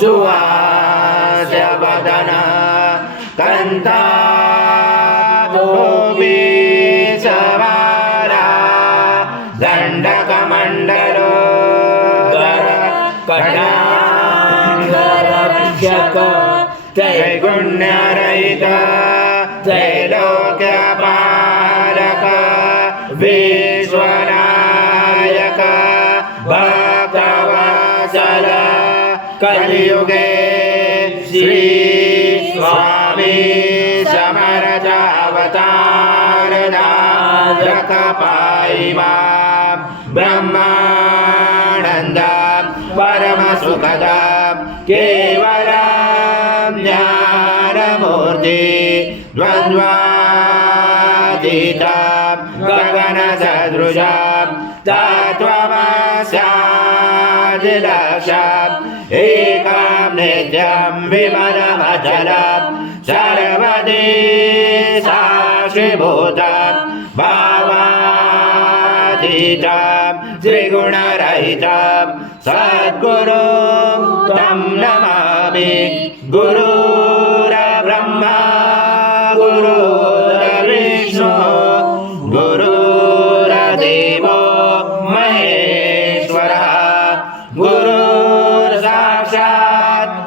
सुवास्यवदना कंता सवारा दंडकमंडलो कटांगरक्षक त्रैगुण्यरहित त्रैलोक्यपालक विश्वनायक भक्तवत्सल कलियुगे श्री स्वामी समर्थ अवतार नायक पाहि मां ब्रह्मानंद परम सुखद केवल ज्ञानमूर्ति द्वन्द्वातीत गगन सदृश तत्त्वमस्यादिलक्ष्यम् एकं नित्यं विमलमचलं सर्वदि साक्षिभूतं भावातीतं त्रिगुणरहितं सद्गुरुं तं नमामि गुरुर्ब्रह्मा गुरुर्विष्णु गुरुर्देवो महेश्वरः गुरुर्साक्षात्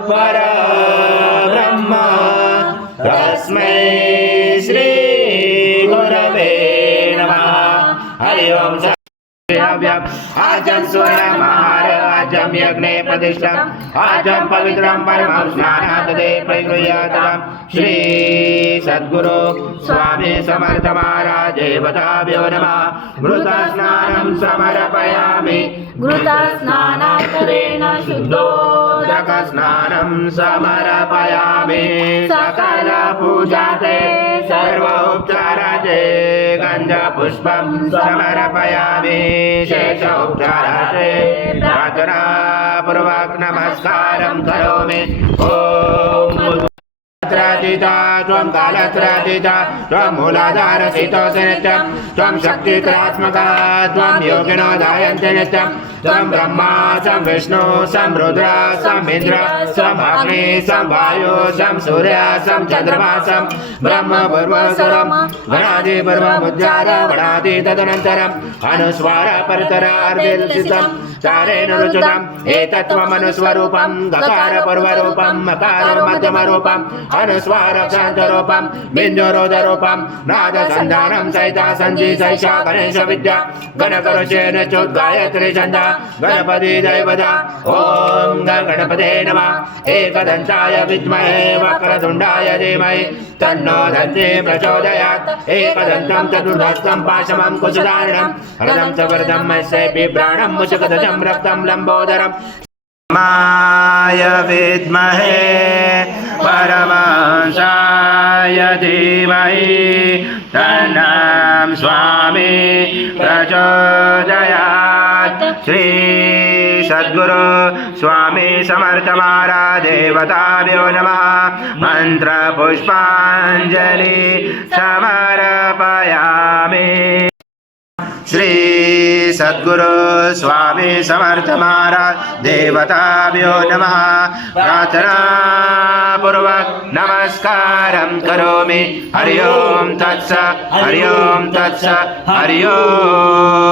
परब्रह्म तस्मै श्री गुरवे नमः। हरि ओम। आजं स्वर्णमार आजं यज्ञे प्रतिष्ठम् आजं पवित्रं परमं स्नानादे प्रगृह्यताम् श्री सद्गुरु स्वामी समर्थ महाराज देवताभ्यो नमः। घृतस्नानं समर्पयामि घृतस्नानान्तरेण शुद्धोदकस्नानं समर्पयामि सकल पूजाते सर्वोपचाराते गन्धपुष्पं समर्पयामि शेषोपचाराते प्रार्थनापूर्वक नमस्कारं करोमि। ओम त्राजिता त्वं कालत्राजिता त्वं मूलाधारसितोऽसि नित्यं त्वं शक्तित्रात्मका त्वं योगिनो धायन्ति नित्यं त्वं ब्रह्मा सं विष्णु सं रुद्र सं इन्द्र सं अग्नि सं वायु सं सूर्य सं चन्द्रमा सं ब्रह्म पूर्वसुरं गणादि पूर्वमुज्जार गणादि तदनन्तरम् अनुस्वार परतरार्धेर्जितं चारेण रुचितम् एतत्त्वमनुस्वरूपं गकार पूर्वरूपं मकार मध्यमरूपं अनुस्वार शान्तरूपं बिन्दुरोधरूपं नादसन्धानं सहिता सन्धि सैषा गणेश विद्या गणकरुषेण चोद्गायत्री छन्दा गणपति दैवता। ओम गणपते नमः। एकदन्ताय विद्महे वक्रतुण्डाय धीमहि तन्नो दन्ति प्रचोदयात्। एकदन्तं चतुर्हस्तं पाशमं कुशधारणं हरदं च वरदं मत्स्य बिभ्राणं मुचकध्वजं रक्तं लम्बोदरम् माय विद्महे परमहंसाय धीमहि तन्नं स्वामी प्रचोदयात्। श्री सद्गुरु स्वामी समर्थ महाराज देवताभ्यो नमः। मंत्र पुष्पांजलि समर्पयामि। श्री सद्गुरु स्वामी समर्थ महाराज देवताभ्यो नमः। प्रार्थना पूर्वक नमस्कारं करोमि। हरि ओम तत्सत् हरि ओम तत्सत् हरि ओम।